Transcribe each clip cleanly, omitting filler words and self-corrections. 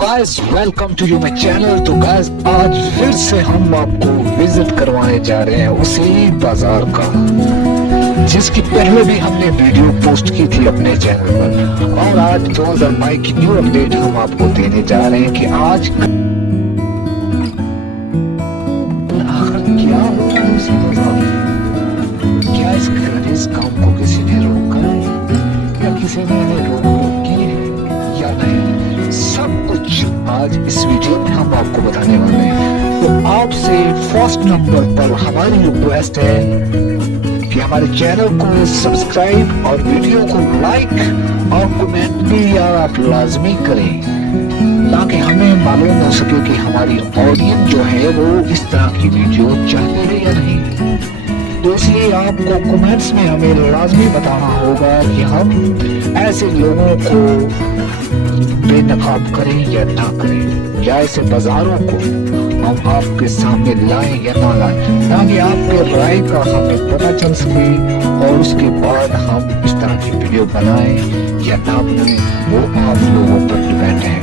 Guys welcome to my channel. तो guys आज फिर से हम आपको विजिट करवाने जा रहे हैं उसी बाजार का जिसकी पहले भी हमने वीडियो पोस्ट की थी अपने चैनल पर, और आज 2022 की न्यू अपडेट हम आपको देने जा रहे हैं कि आज आखिर क्या हो रहा है उसी बाजार में। क्या इस काम को किसी ने रोका है या किसी ने रोकी है या नहीं, सब कुछ आज इस वीडियो में हम आपको बताने वाले हैं। तो आपसे फर्स्ट नंबर पर हमारी रिक्वेस्ट है कि हमारे चैनल को सब्सक्राइब और वीडियो को लाइक और कमेंट भी यार आप लाजमी करें ताकि हमें मालूम हो सके कि हमारी ऑडियंस जो है वो इस तरह की वीडियो चाहते हैं या नहीं। तो इसलिए आपको कमेंट्स में हमें लाजमी बताना होगा कि हम ऐसे लोगों को बेनकाब करें या ना करें, या ऐसे बाजारों को हम आपके सामने लाएं या ना लाएं, ताकि आपके राय का हमें पता चल सके और उसके बाद हम इस तरह की वीडियो बनाएं या ना बनाएं वो आप लोगों पर डिपेंड है,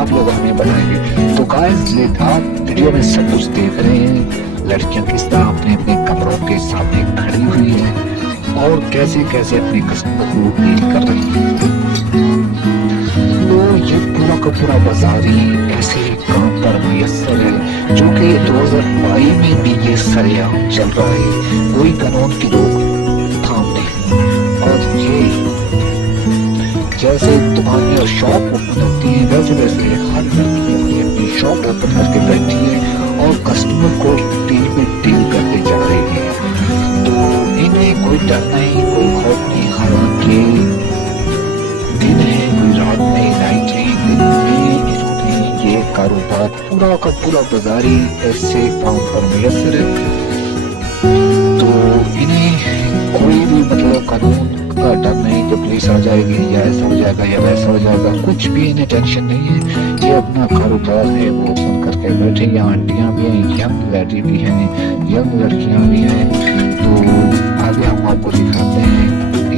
आप लोग हमें बताएंगे। तो गाइस आप वीडियो में सब कुछ देख रहे हैं, लड़कियां किस तरह अपने अपने कमरों के सामने खड़ी हुई है और कैसे कैसे अपने कस्टमर को डील कर रही है। तो ये पूरा का पूरा बाजार ही ऐसे काम पर मुयस्सर है जो कि 2022 में भी ये सरेआम चल रहा है, कोई कानून की रोक थाम नहीं। और ये जैसे दुकानें और शॉप ओपन होती है वैसे वैसे हर लड़की अपनी शॉप ओपन करके बैठी है और कस्टमर को डील पे डील करते जा रही है। तो इन्हें कोई डर नहीं, कोई खौफ नहीं, हालांकि दिन है कोई रात नहीं, नाइट नहीं, दिन में इन्होंने ये कारोबार पूरा का पूरा बाजारी ऐसे काम पर मुयस्सर है। तो इन्हें कोई भी मतलब कानून का डर नहीं कि पुलिस आ जाएगी या ऐसा हो जाएगा या वैसा हो जाएगा, कुछ भी इन्हें टेंशन नहीं है। ये अपना कारोबार है वो ओपन करके बैठे, यहाँ आंटियाँ भी हैं, यंग लेडी भी हैं, यंग लड़कियाँ भी हैं। तो आगे हम आपको दिखाते हैं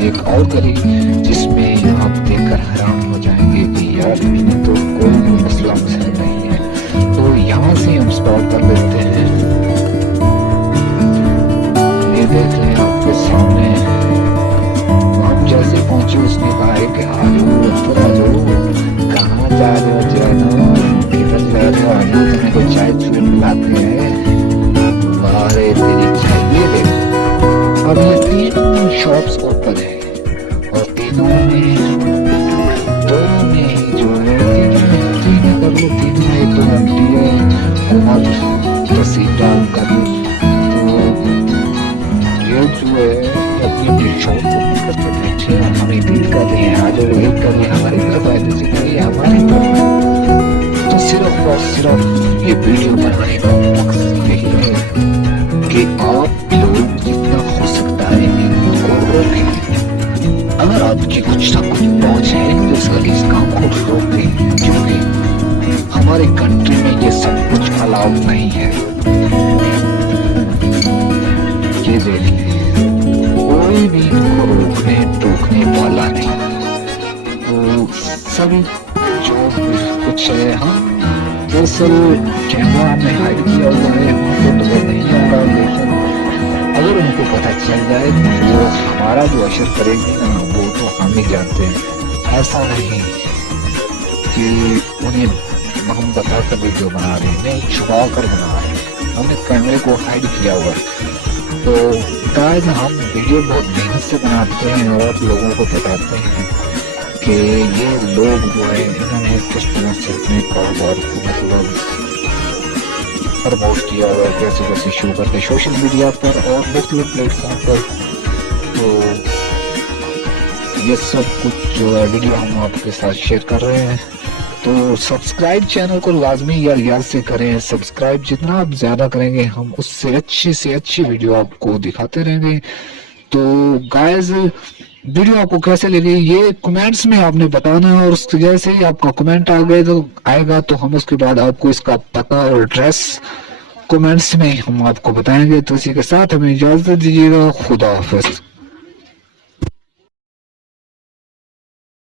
एक और गली जिसमें आप देखकर हैरान हो जाएंगे कि यार इन्हें तो कोई भी मसला मसला नहीं है। तो यहाँ से हम स्टार्ट कर लेते हैं। ये देख रहे हैं आपके सामने, हम जैसे पहुंचे उसने कहा है कि कहाँ जा रहे हो जानो, किधर जा रहे हो, आजू तुम्हें कोई चाय चूर मिलाते हैं। अरे तेरी चाय ये देख। अब ये 3 शॉप्स ओपन है और तीनों में दो में ही जो है तीन कर लो, तीन में एक तो आंटी है और तस्वीर डाल कर। तो ये जो है अपनी अपनी शॉप ओपन करके बैठे हैं, हमें डील कर रहे हैं, आज वेट कर रहे हैं हमारी तरफ आए, जैसे करिए हमारी तरफ। तो सिर्फ और सिर्फ ये वीडियो बनाने का मकसद यही है कि आप लोग जितना हो सकता है इनको रोकें। अगर आपकी कुछ ना कुछ पहुंच है तो सर इस काम को रोकें, क्योंकि हमारे कंट्री में ये सब कुछ अलाउड नहीं है। ये देखिए कोई भी इनको रोकने टोकने वाला नहीं। तो सभी जो कुछ है हम दरअसल कैमरा में हाइड किया हुआ है, हमको नजर नहीं आ रहा, लेकिन अगर उनको पता चल जाए तो वो हमारा जो असर करेंगे ना वो तो हम ही जानते हैं। ऐसा नहीं कि उन्हें हम बता कर वीडियो बना रहे हैं, नहीं छुपा कर बना रहे हैं, हमने कैमरे को हाइड किया हुआ है। तो गाइस हम वीडियो बहुत मेहनत से बनाते हैं और लोगों को बताते हैं कि ये लोग जो है इन्होंने किस तरह से अपने कारोबार को मतलब प्रमोट किया हुआ है, कैसे कैसे शो करते सोशल मीडिया पर और मुख्तलिफ प्लेटफॉर्म पर। तो ये सब कुछ जो है वीडियो हम आपके साथ शेयर कर रहे हैं। तो सब्सक्राइब चैनल को लाजमी याद से करें, सब्सक्राइब जितना आप ज्यादा करेंगे हम उससे अच्छी से अच्छी वीडियो आपको दिखाते रहेंगे। तो गाइस वीडियो आपको कैसे लगी ये कमेंट्स में आपने बताना है, और उसके जैसे ही आपका कमेंट आ गए तो आएगा तो हम उसके बाद आपको इसका पता और एड्रेस कमेंट्स में हम आपको बताएंगे। तो इसी के साथ हमें इजाजत दीजिएगा, खुदा हाफिज।